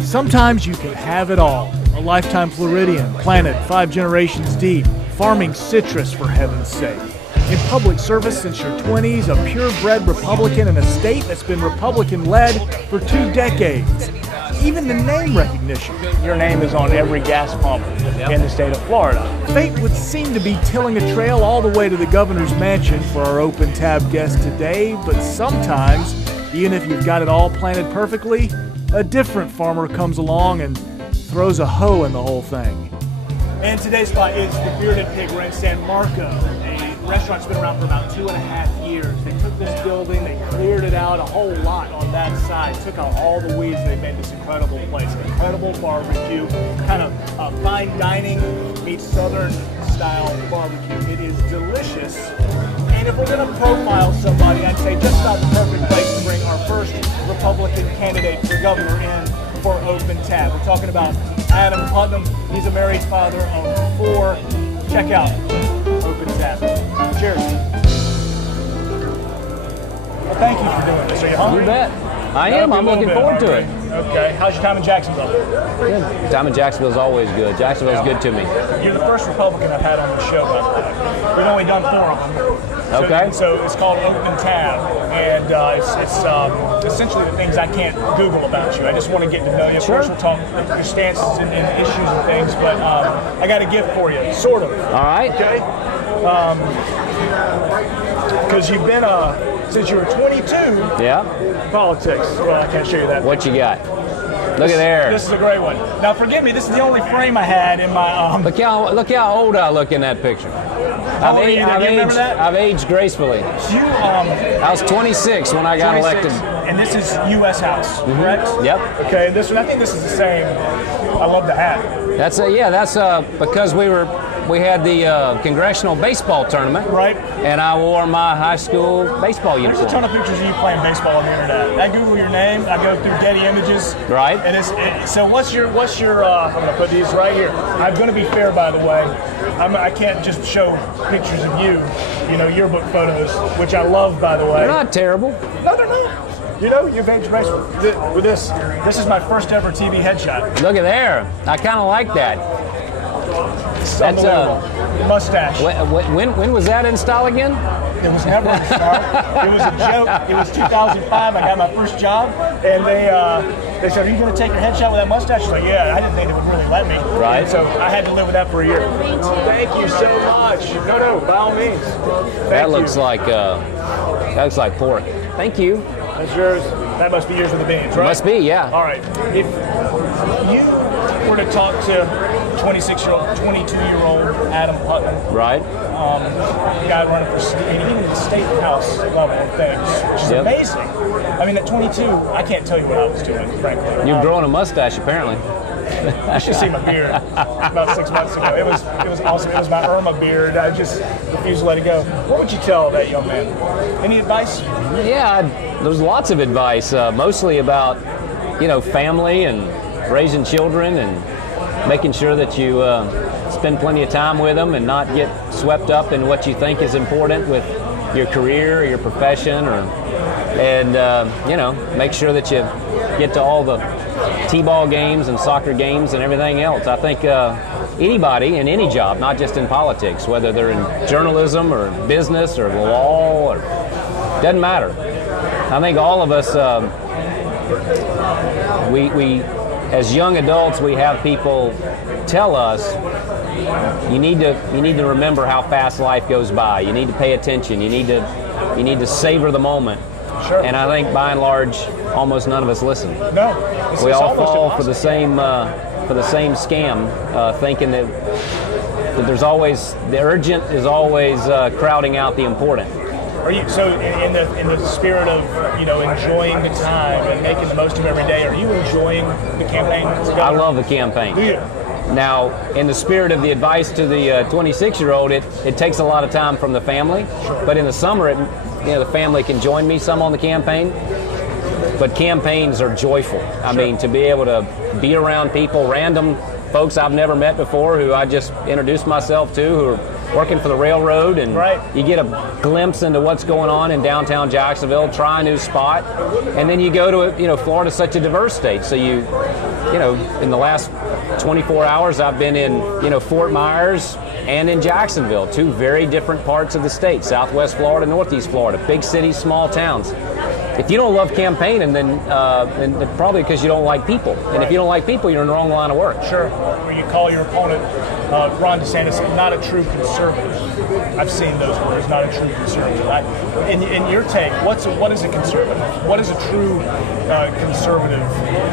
Sometimes you can have it all. A lifetime Floridian, planted 5 generations deep, farming citrus for heaven's sake. In public service since your 20s, a purebred Republican in a state that's been Republican-led for 2 decades. Even the name recognition. Your name is on every gas pump in the state of Florida. Fate would seem to be tilling a trail all the way to the governor's mansion for our open tab guest today, but sometimes, even if you've got it all planted perfectly, a different farmer comes along and throws a hoe in the whole thing. And today's spot is the Bearded Pig. We're in San Marco, a restaurant that's been around for about 2.5 years. They took this building, they cleared it out, a whole lot on that side, took out all the weeds, they made this incredible place. Incredible barbecue, kind of fine dining meets southern style barbecue. It is delicious. And if we're going to profile somebody, I'd say just about the perfect place to bring our first Republican candidate for governor in for Open Tab. We're talking about Adam Putnam. He's a married father of 4. Check out Open Tab. Cheers. Well, thank you for doing this. Are you hungry? You bet. I am. I'm looking forward to it. Okay. How's your time in Jacksonville? Good. Time in Jacksonville is always good. Jacksonville's good to me. You're the first Republican I've had on the show. We've only done 4 of them. Okay. So it's called Open Tab, and it's essentially the things I can't Google about you. I just want to get to know you. Of course, we'll talk your stances and issues and things, but I got a gift for you, sort of. All right. Okay. Because you've been since you were 22. Yeah. Politics. Well, I can't show you that. What you got? Look at there. This is a great one. Now, forgive me. This is the only frame I had in my. Look how old I look in that picture. How old are you? You remember that? I've aged gracefully. I was 26 when I got 26, elected. And this is U.S. House, correct? Yep. Okay. And this one, I think this is the same. I love the hat. That's because we had the congressional baseball tournament. Right. And I wore my high school baseball uniform. There's a ton of pictures of you playing baseball on the internet. I Google your name. I go through Getty Images. Right. And so what's your? I'm going to put these right here. I'm going to be fair, by the way. I can't just show pictures of you, yearbook photos, which I love, by the way. They're not terrible. No, they're not. You've aged gracefully with this. This is my first ever TV headshot. Look at there. I kind of like that. That's mustache. When was that in style again? It was never in style. It was a joke. It was 2005. I got my first job, and they said, "Are you going to take your headshot with that mustache?" I was like, "Yeah." I didn't think they would really let me. Right. And so I had to live with that for a year. Thank you so much. No, by all means. That looks like pork. Thank you. That's yours. That must be yours with the beans, right? Must be, yeah. All right. If you were to talk to 26-year-old, 22-year-old Adam Putnam, right? Guy running for state, and even the state house level of things, which is amazing. I mean, at 22, I can't tell you what I was doing, frankly. You've grown a mustache, apparently. You should see my beard about 6 months ago. It was awesome. It was my Irma beard. I just refused to let it go. What would you tell that young man? Any advice? Yeah, there's lots of advice, mostly about, family and raising children and making sure that you spend plenty of time with them and not get swept up in what you think is important with your career or your profession, and make sure that you get to all the t-ball games and soccer games and everything else. I think anybody in any job, not just in politics, whether they're in journalism or business or law, or doesn't matter. I think all of us, we as young adults, we have people tell us, you need to remember how fast life goes by. You need to pay attention. You need to savor the moment. Sure. And I think by and large, almost none of us listen. No. We all fall for the same scam, thinking that there's always the urgent is always crowding out the important. Are you so in the spirit of enjoying the time and making the most of every day? Are you enjoying the campaign? I love the campaign. Do you? Now, in the spirit of the advice to the 26-year-old, it takes a lot of time from the family. Sure. But in the summer, the family can join me some on the campaign. But campaigns are joyful. I mean, to be able to be around people, random folks I've never met before, who I just introduced myself to, who are working for the railroad, and Right. you get a glimpse into what's going on in downtown Jacksonville, try a new spot, and then you go to, Florida's such a diverse state, so in the last 24 hours, I've been in, Fort Myers and in Jacksonville, two very different parts of the state, Southwest Florida, Northeast Florida, big cities, small towns. If you don't love campaigning, then probably because you don't like people. And if you don't like people, you're in the wrong line of work. Sure. When you call your opponent, Ron DeSantis, not a true conservative. I've seen those words, not a true conservative. In your take, what is a conservative? What is a true conservative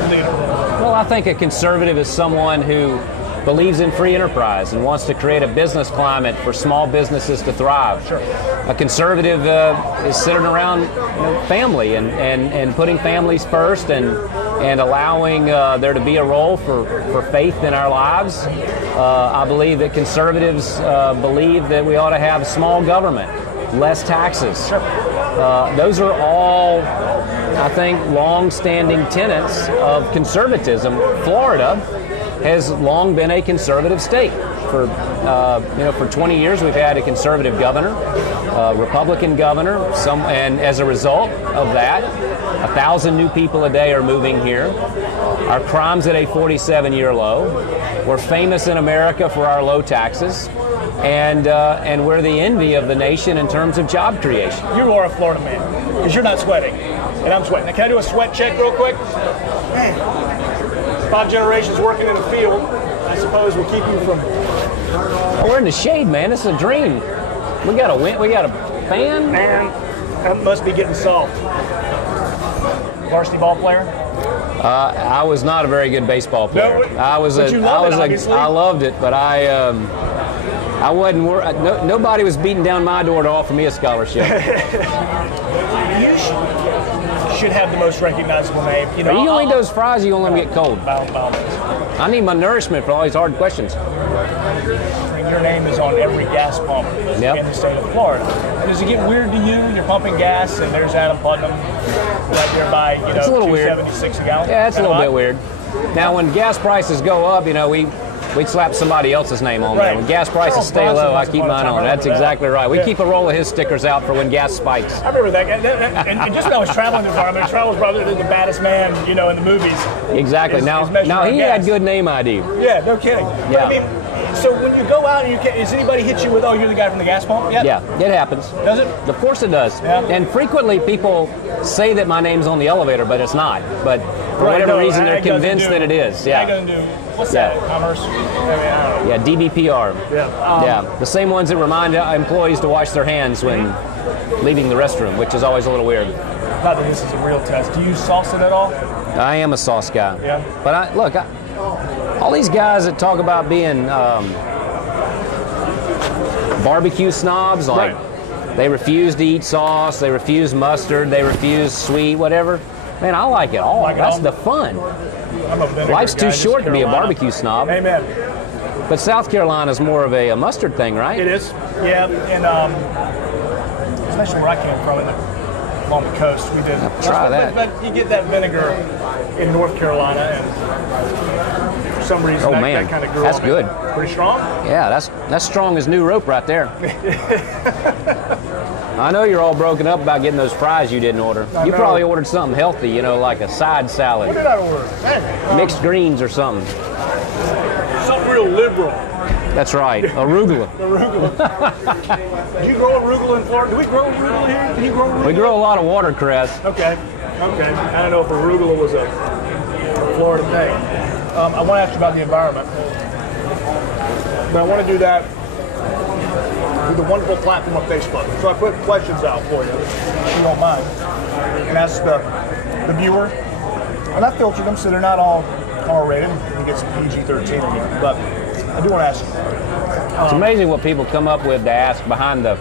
leader? Well, I think a conservative is someone who believes in free enterprise and wants to create a business climate for small businesses to thrive. Sure. A conservative is centered around family and putting families first and allowing there to be a role for faith in our lives. I believe that conservatives believe that we ought to have small government, less taxes. Sure. Those are all, I think, long-standing tenets of conservatism. Florida has long been a conservative state. For 20 years we've had a conservative governor, a Republican governor, and as a result of that, 1,000 new people a day are moving here. Our crime's at a 47-year low. We're famous in America for our low taxes, and we're the envy of the nation in terms of job creation. You are a Florida man, because you're not sweating, and I'm sweating. Now, can I do a sweat check real quick? 5 generations working in the field, I suppose will keep you from... We're in the shade, man. This is a dream. We got a wind. We got a fan. Man, that must be getting soft. Varsity ball player? I was not a very good baseball player. No, but you love it, obviously. I loved it, but I wasn't. Nobody was beating down my door to offer me a scholarship. You should have the most recognizable name. Are you gonna eat those fries? Or you gonna let them get cold? By all means. I need my nourishment for all these hard questions. Your name is on every gas pump in the state of Florida. And does it get weird to you? You're pumping gas, and there's Tab Putnam right there by, it's a little weird. $2.76 a gallon. Yeah, it's a little bit weird. Now, when gas prices go up, we'd slap somebody else's name on there. When gas prices stay low, I keep mine on. That's exactly right. We keep a roll of his stickers out for when gas spikes. I remember that. And just when I was traveling the environment, Travel's probably the baddest man, in the movies. Exactly. Now he had good name ID. Yeah, no kidding. Yeah. But, I mean, so when you go out and does anybody hit you with, oh, you're the guy from the gas pump? Yep. Yeah, it happens. Does it? Of course it does. Yeah. And frequently people say that my name's on the elevator, but it's not. But for whatever reason, they're convinced that it is. Yeah. What's that? Commerce? I don't know. Yeah, DBPR. Yeah. The same ones that remind employees to wash their hands when leaving the restroom, which is always a little weird. Not that this is a real test. Do you sauce it at all? I am a sauce guy. Yeah. But all these guys that talk about being barbecue snobs, like they refuse to eat sauce, they refuse mustard, they refuse sweet, whatever. Man, I like it all. That's the fun. I'm a vinegar Life's guy, too short to be a Carolina. barbecue snob. Amen. But South Carolina's more of a mustard thing, right? It is. Yeah, and especially where I came from, along the coast, we did. Try that. But you get that vinegar in North Carolina, and for some reason that kind of grew That's on me. good. Pretty strong? Yeah, that's strong as new rope right there. I know you're all broken up about getting those fries you didn't order. You probably ordered something healthy, like a side salad. What did I order? Hey, mixed greens or something. Something real liberal. That's right, arugula. Arugula. Do you grow arugula in Florida? Do we grow arugula here? Do you grow arugula? We grow a lot of watercress. Okay. I don't know if arugula was a Florida thing. I want to ask you about the environment. But I want to do that with a wonderful platform on Facebook. So I put questions out for you, if you don't mind. And ask the viewer. And I filtered them so they're not all R-rated. You get some PG-13 in here. But I do want to ask you. It's amazing what people come up with to ask behind the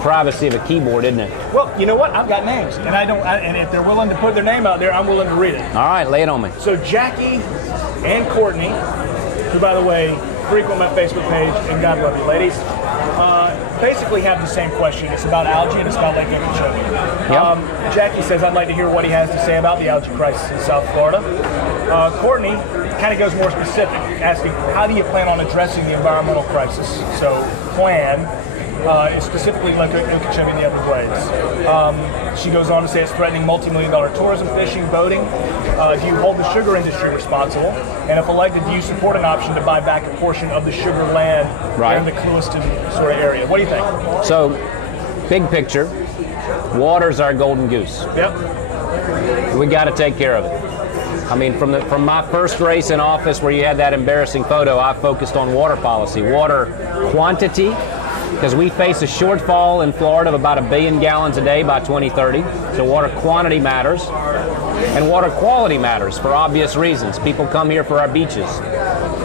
privacy of a keyboard, isn't it? Well, you know what? I've got names, and and if they're willing to put their name out there, I'm willing to read it. All right, lay it on me. So Jackie and Courtney, who, by the way, frequent my Facebook page, and God love you, ladies, basically have the same question. It's about algae and it's about Lake Okeechobee. Yep. Jackie says, I'd like to hear what he has to say about the algae crisis in South Florida. Courtney kind of goes more specific, asking, how do you plan on addressing the environmental crisis? So plan is specifically Lake Okeechobee and the Everglades. She goes on to say it's threatening multi-million-dollar tourism, fishing, boating. Do you hold the sugar industry responsible? And if elected, do you support an option to buy back a portion of the sugar land in the Clewiston sort of area? What do you think? So, big picture, water's our golden goose. Yep. We got to take care of it. I mean, from my first race in office where you had that embarrassing photo, I focused on water policy, water quantity, because we face a shortfall in Florida of about 1 billion gallons a day by 2030. So water quantity matters, and water quality matters for obvious reasons. People come here for our beaches.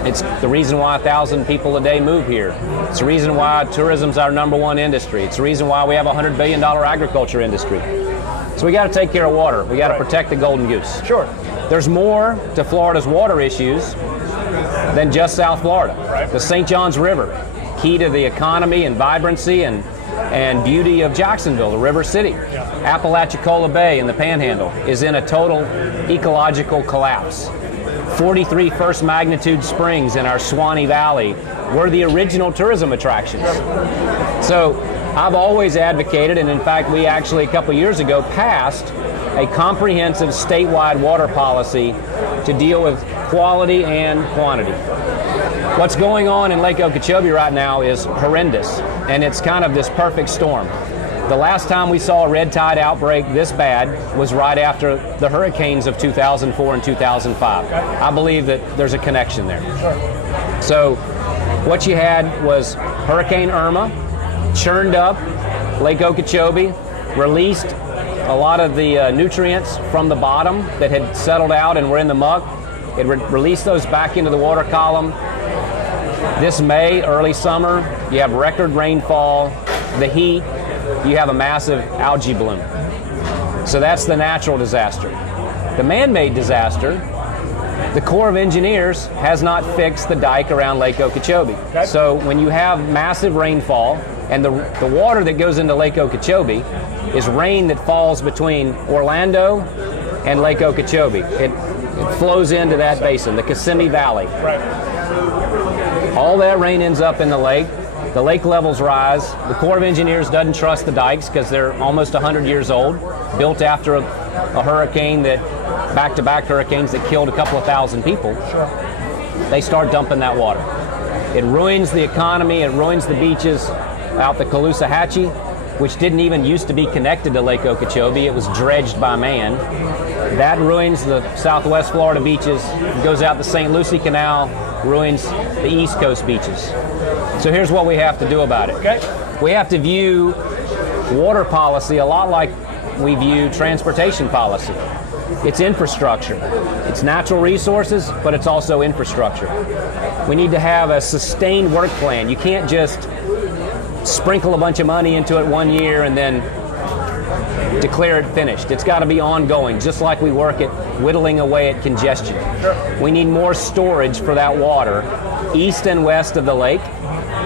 It's the reason why 1,000 people a day move here. It's the reason why tourism's our #1 industry. It's the reason why we have a $100 billion agriculture industry. So we got to take care of water. We got to protect the golden goose. Sure. There's more to Florida's water issues than just South Florida. Right. The St. Johns River, key to the economy and vibrancy and beauty of Jacksonville, the River City. Yeah. Apalachicola Bay in the Panhandle is in a total ecological collapse. 43 first magnitude springs in our Swanee Valley were the original tourism attractions. So I've always advocated, and in fact we actually a couple years ago passed a comprehensive statewide water policy to deal with quality and quantity. What's going on in Lake Okeechobee right now is horrendous, and it's kind of this perfect storm. The last time we saw a red tide outbreak this bad was right after the hurricanes of 2004 and 2005. I believe that there's a connection there. Sure. So what you had was Hurricane Irma, churned up Lake Okeechobee, released a lot of the nutrients from the bottom that had settled out and were in the muck. It released those back into the water column. This May, early summer, you have record rainfall, the heat, you have a massive algae bloom. So that's the natural disaster. The man-made disaster, the Corps of Engineers has not fixed the dike around Lake Okeechobee. Okay. So when you have massive rainfall, and the water that goes into Lake Okeechobee is rain that falls between Orlando and Lake Okeechobee. It flows into that basin, the Kissimmee Valley. Right. All that rain ends up in the lake. The lake levels rise. The Corps of Engineers doesn't trust the dikes because they're almost 100 years old, built after a hurricane that, back-to-back hurricanes that killed a couple of thousand people. Sure. They start dumping that water. It ruins the economy, it ruins the beaches out the Caloosahatchee, which didn't even used to be connected to Lake Okeechobee. It was dredged by man. That ruins the Southwest Florida beaches, goes out the St. Lucie Canal, ruins the East Coast beaches. So here's what we have to do about it. Okay. We have to view water policy a lot like we view transportation policy. It's infrastructure. It's natural resources, but it's also infrastructure. We need to have a sustained work plan. You can't just sprinkle a bunch of money into it one year and then declare it finished. It's got to be ongoing, just like we work at whittling away at congestion. Sure. We need more storage for that water east and west of the lake,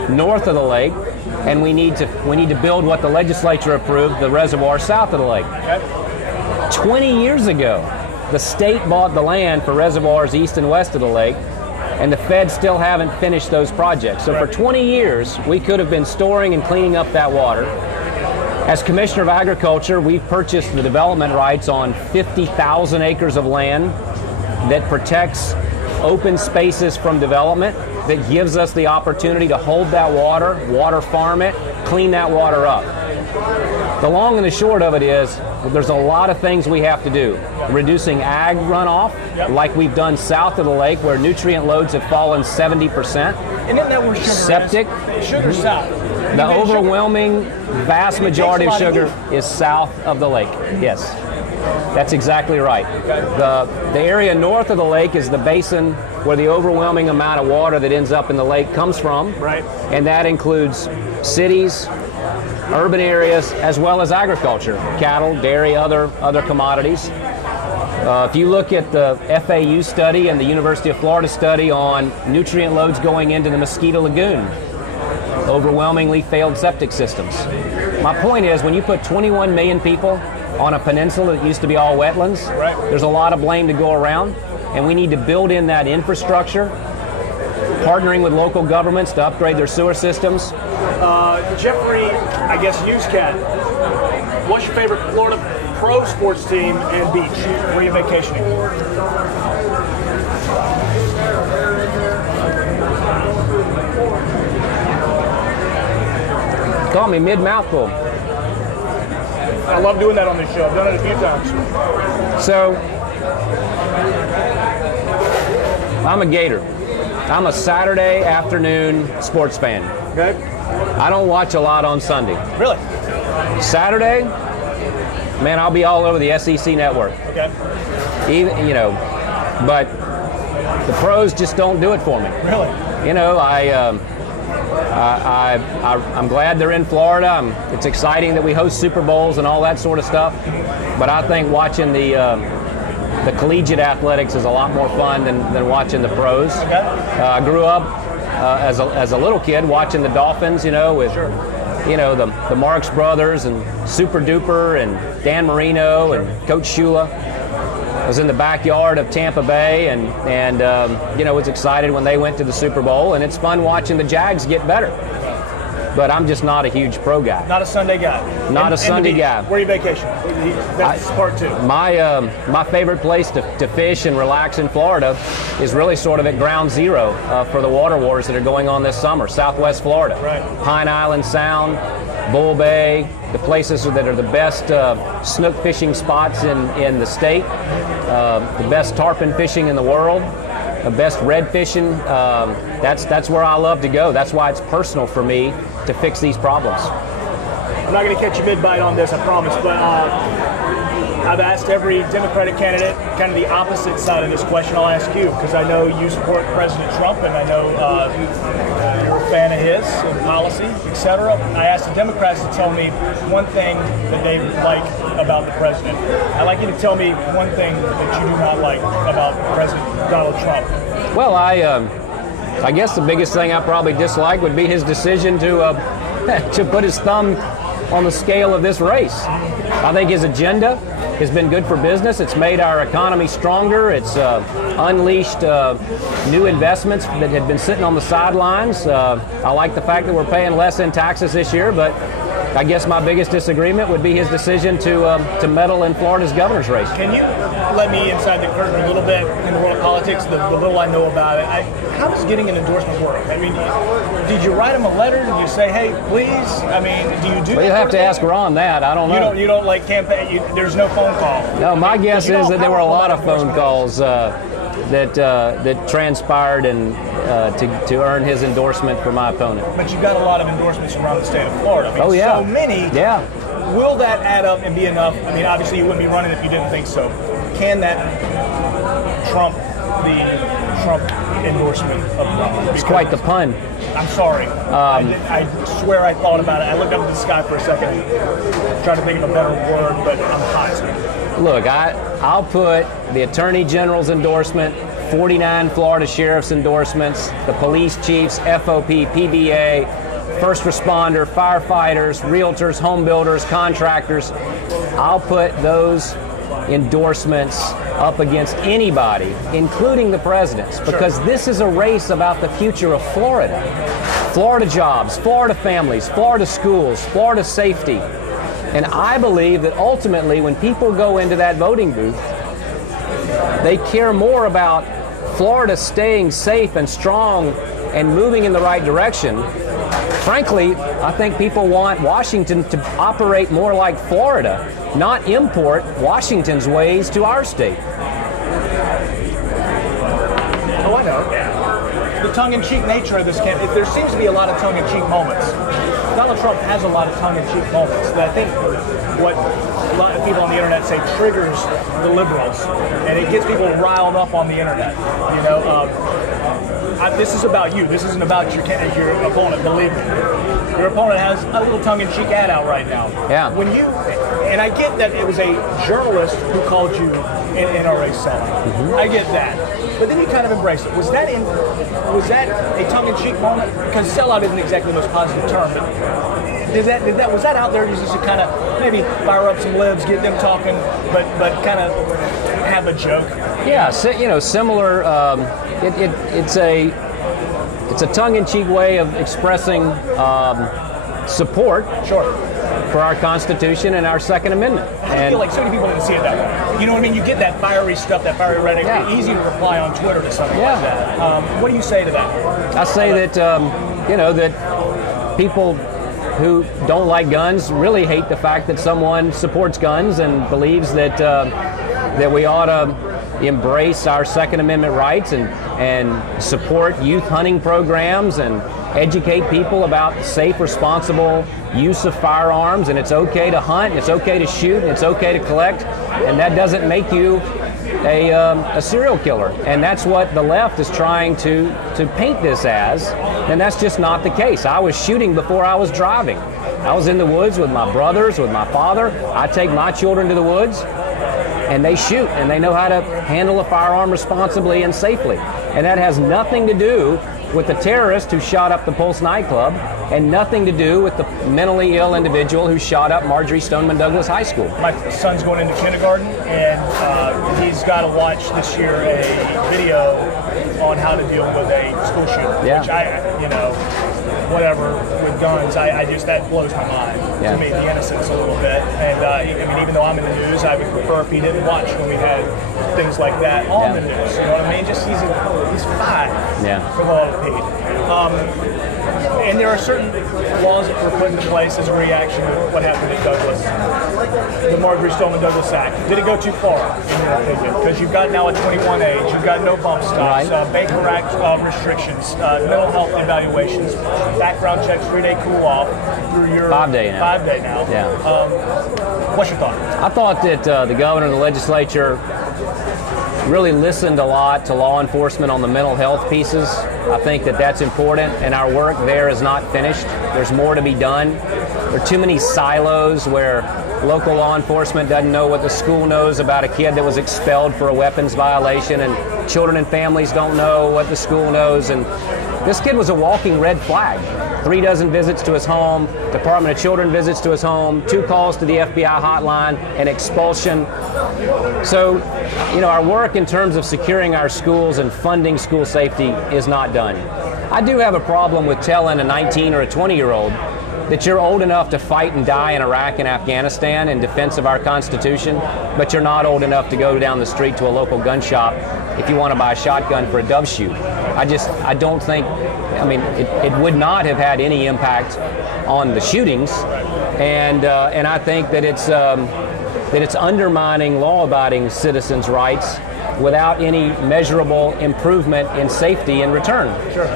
north of the lake, and we need to build what the legislature approved, the reservoir south of the lake. Okay. 20 years ago, the state bought the land for reservoirs east and west of the lake, and the feds still haven't finished those projects. So for 20 years, we could have been storing and cleaning up that water. As Commissioner of Agriculture, we've purchased the development rights on 50,000 acres of land that protects open spaces from development, that gives us the opportunity to hold that water farm it, clean that water up. The long and the short of it is, there's a lot of things we have to do. Reducing ag runoff, like we've done south of the lake, where nutrient loads have fallen 70%. And isn't that where sugar Septic. is? Sugar's south. The overwhelming vast majority of sugar is south of the lake. Yes, that's exactly right. The area north of the lake is the basin where the overwhelming amount of water that ends up in the lake comes from. Right. And that includes cities, urban areas, as well as agriculture, cattle, dairy, other commodities. If you look at the FAU study and the University of Florida study on nutrient loads going into the Mosquito Lagoon, overwhelmingly failed septic systems. My point is, when you put 21 million people on a peninsula that used to be all wetlands, right, there's a lot of blame to go around, and we need to build in that infrastructure, partnering with local governments to upgrade their sewer systems. Jeffrey, I guess Newscat, what's your favorite Florida pro sports team and beach? Where are you vacationing? Call me mid-mouthful. I love doing that on this show. I've done it a few times. So, I'm a Gator. I'm a Saturday afternoon sports fan. Okay. I don't watch a lot on Sunday. Really? Saturday, man, I'll be all over the SEC network. Okay. Even, but the pros just don't do it for me. Really? I'm glad they're in Florida. It's exciting that we host Super Bowls and all that sort of stuff. But I think watching the collegiate athletics is a lot more fun than watching the pros. Okay. I grew up as a little kid watching the Dolphins, with Sure. The Marx brothers and Super Duper and Dan Marino and Coach Shula. I was in the backyard of Tampa Bay and was excited when they went to the Super Bowl, and it's fun watching the Jags get better. But I'm just not a huge pro guy. Not a Sunday guy. Not a Sunday guy. Where are you vacationing? That's part two. My favorite place to fish and relax in Florida is really sort of at ground zero for the water wars that are going on this summer. Southwest Florida. Right. Pine Island Sound, Bull Bay, the places that are the best snook fishing spots in the state, the best tarpon fishing in the world, the best red fishing. That's where I love to go. That's why it's personal for me to fix these problems. I'm not going to catch you mid-bite on this, I promise, but I've asked every Democratic candidate kind of the opposite side of this question. I'll ask you, because I know you support President Trump, and I know you're a fan of his and policy, etc. I asked the Democrats to tell me one thing that they like about the president. I'd like you to tell me one thing that you do not like about President Donald Trump. Well, I guess the biggest thing I probably dislike would be his decision to put his thumb on the scale of this race. I think his agenda has been good for business. It's made our economy stronger. It's unleashed new investments that had been sitting on the sidelines. I like the fact that we're paying less in taxes this year, but I guess my biggest disagreement would be his decision to meddle in Florida's governor's race. Can you let me inside the curtain a little bit in the world of politics, the little I know about it? How does getting an endorsement work? I mean, did you write him a letter? Did you say, hey, please? I mean, do you do that? Well, you have to ask Ron that. I don't know. You don't like campaign? There's no phone call? No, my guess is that there were a lot of phone calls that transpired and to earn his endorsement for my opponent. But you've got a lot of endorsements around the state of Florida. I mean, oh, yeah. So many. Yeah. Will that add up and be enough? I mean, obviously you wouldn't be running if you didn't think so. Can that trump the Trump endorsement of Trump? It's quite the pun. I'm sorry. I swear I thought about it. I looked up at the sky for a second, trying to think of a better word, but I'm hot. Look, I'll put the Attorney General's endorsement, 49 Florida Sheriff's endorsements, the police chiefs, FOP, PBA, first responder, firefighters, realtors, home builders, contractors. I'll put those endorsements up against anybody, including the president's, because this is a race about the future of Florida. Florida jobs, Florida families, Florida schools, Florida safety. And I believe that ultimately when people go into that voting booth, they care more about Florida staying safe and strong and moving in the right direction. Frankly, I think people want Washington to operate more like Florida, not import Washington's ways to our state. Oh, I know. The tongue-in-cheek nature of this campaign, there seems to be a lot of tongue-in-cheek moments. Donald Trump has a lot of tongue-in-cheek moments that I think what a lot of people on the internet say triggers the liberals, and it gets people riled up on the internet. You know, this is about you. This isn't about your opponent. Believe me, your opponent has a little tongue-in-cheek ad out right now. Yeah. When you And I get that it was a journalist who called you an NRA sellout. I get that. But then you kind of embrace it. Was that a tongue-in-cheek moment? Because sellout isn't exactly the most positive term. But was that out there just to kind of maybe fire up some libs, get them talking, but kind of have a joke? Yeah, similar. It's a tongue-in-cheek way of expressing support. Sure. For our Constitution and our Second Amendment. I feel like so many people didn't see it that way. You know what I mean? You get that fiery stuff, that fiery rhetoric. Yeah. Easy to reply on Twitter to something like that. What do you say to that? I say that that people who don't like guns really hate the fact that someone supports guns and believes that that we ought to embrace our Second Amendment rights and support youth hunting programs and educate people about safe, responsible use of firearms, and it's okay to hunt, and it's okay to shoot, and it's okay to collect, and that doesn't make you a serial killer. And that's what the left is trying to paint this as, and that's just not the case. I was shooting before I was driving. I was in the woods with my brothers, with my father. I take my children to the woods, and they shoot, and they know how to handle a firearm responsibly and safely. And that has nothing to do with the terrorist who shot up the Pulse nightclub, and nothing to do with the mentally ill individual who shot up Marjorie Stoneman Douglas High School. My son's going into kindergarten, and he's got to watch this year a video on how to deal with a school shooter. Yeah. Which whatever with guns, I just, that blows my mind. Yeah. To me, the innocence a little bit. And I mean, even though I'm in the news, I would prefer if he didn't watch when we had things like that on the news. You know what I mean? Just he's 5. Yeah. For the love of Pete. And there are certain laws that were put into place as a reaction to what happened at Douglas. The Marjorie Stoneman Douglas Act. Did it go too far, in your opinion? Because you've got now a 21 age, you've got no bump stops, Right. Baker Act restrictions, mental health evaluations, background checks, 3-day cool-off through your 5-day now. 5-day now. Yeah. What's your thought? I thought that the governor and the legislature really listened a lot to law enforcement on the mental health pieces. I think that that's important, and our work there is not finished. There's more to be done. There are too many silos where local law enforcement doesn't know what the school knows about a kid that was expelled for a weapons violation, and children and families don't know what the school knows. And this kid was a walking red flag. 3 dozen visits to his home, Department of Children visits to his home, 2 calls to the FBI hotline, an expulsion. So, our work in terms of securing our schools and funding school safety is not done. I do have a problem with telling a 19 or a 20-year-old that you're old enough to fight and die in Iraq and Afghanistan in defense of our Constitution, but you're not old enough to go down the street to a local gun shop if you want to buy a shotgun for a dove shoot. I don't think, it would not have had any impact on the shootings, and I think that it's undermining law-abiding citizens' rights without any measurable improvement in safety in return. Sure.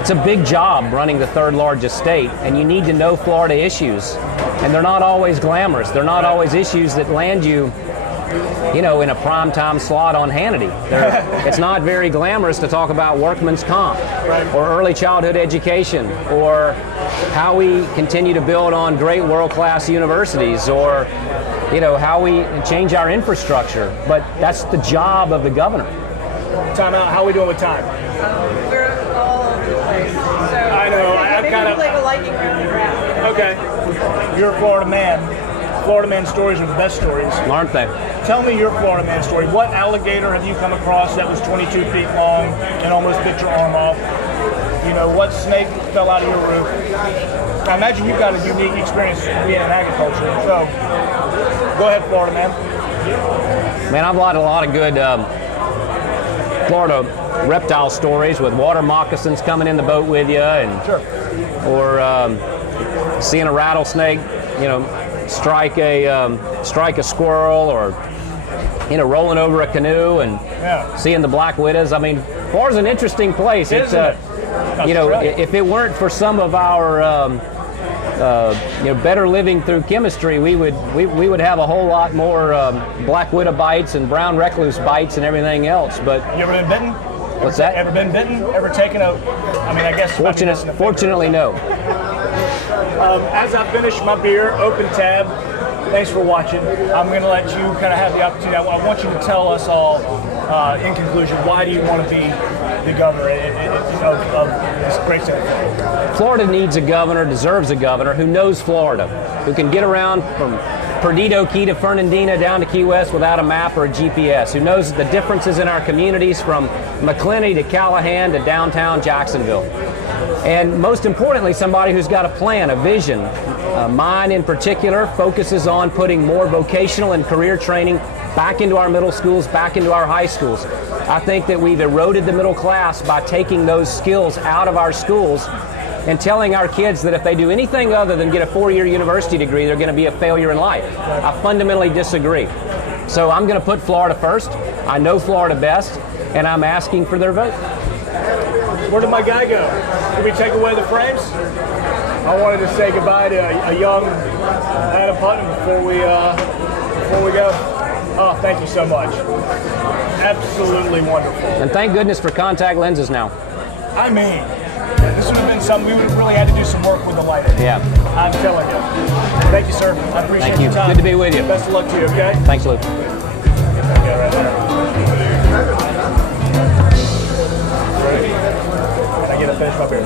It's a big job running the 3rd largest state, and you need to know Florida issues, and they're not always glamorous. They're not always issues that land you in a primetime slot on Hannity. It's not very glamorous to talk about workman's comp, or early childhood education, or how we continue to build on great world-class universities, or how we change our infrastructure. But that's the job of the governor. Time out. How are we doing with time? We're all over the place. So I know. I'm maybe kind of like a lightning round. Okay. You're a Florida man. Florida man stories are the best stories. Aren't they? Tell me your Florida man story. What alligator have you come across that was 22 feet long and almost bit your arm off? What snake fell out of your roof? I imagine you've got a unique experience being in agriculture. So, go ahead, Florida man. Man, I've had a lot of good Florida reptile stories with water moccasins coming in the boat with you, and or seeing a rattlesnake, strike a squirrel, or rolling over a canoe and seeing the black widows. Florida's an interesting place. It's if it weren't for some of our better living through chemistry, we would have a whole lot more black widow bites and brown recluse bites and everything else. But you ever been bitten? What's that? Ever been bitten? Ever taken a? I guess. Fortunately, no. As I finish my beer, open tab, thanks for watching. I'm going to let you kind of have the opportunity. I want you to tell us all, in conclusion, why do you want to be the governor of this great state of Florida? Florida needs a governor, deserves a governor who knows Florida, who can get around from Perdido Key to Fernandina down to Key West without a map or a GPS, who knows the differences in our communities from McClenny to Callahan to downtown Jacksonville. And most importantly, somebody who's got a plan, a vision. Mine in particular focuses on putting more vocational and career training back into our middle schools, back into our high schools. I think that we've eroded the middle class by taking those skills out of our schools and telling our kids that if they do anything other than get a 4-year university degree, they're going to be a failure in life. I fundamentally disagree. So I'm going to put Florida first. I know Florida best, and I'm asking for their vote. Where did my guy go? Did we take away the frames? I wanted to say goodbye to a young Adam Putnam before we go. Oh, thank you so much. Absolutely wonderful. And thank goodness for contact lenses now. I mean, this would have been something we would have really had to do some work with the lighting. Yeah. I'm telling you. Thank you, sir. I appreciate Thank you. your time. Good to be with you. Best of luck to you, okay? Thanks, Luke. Okay, right there. Can I get a finish my beer?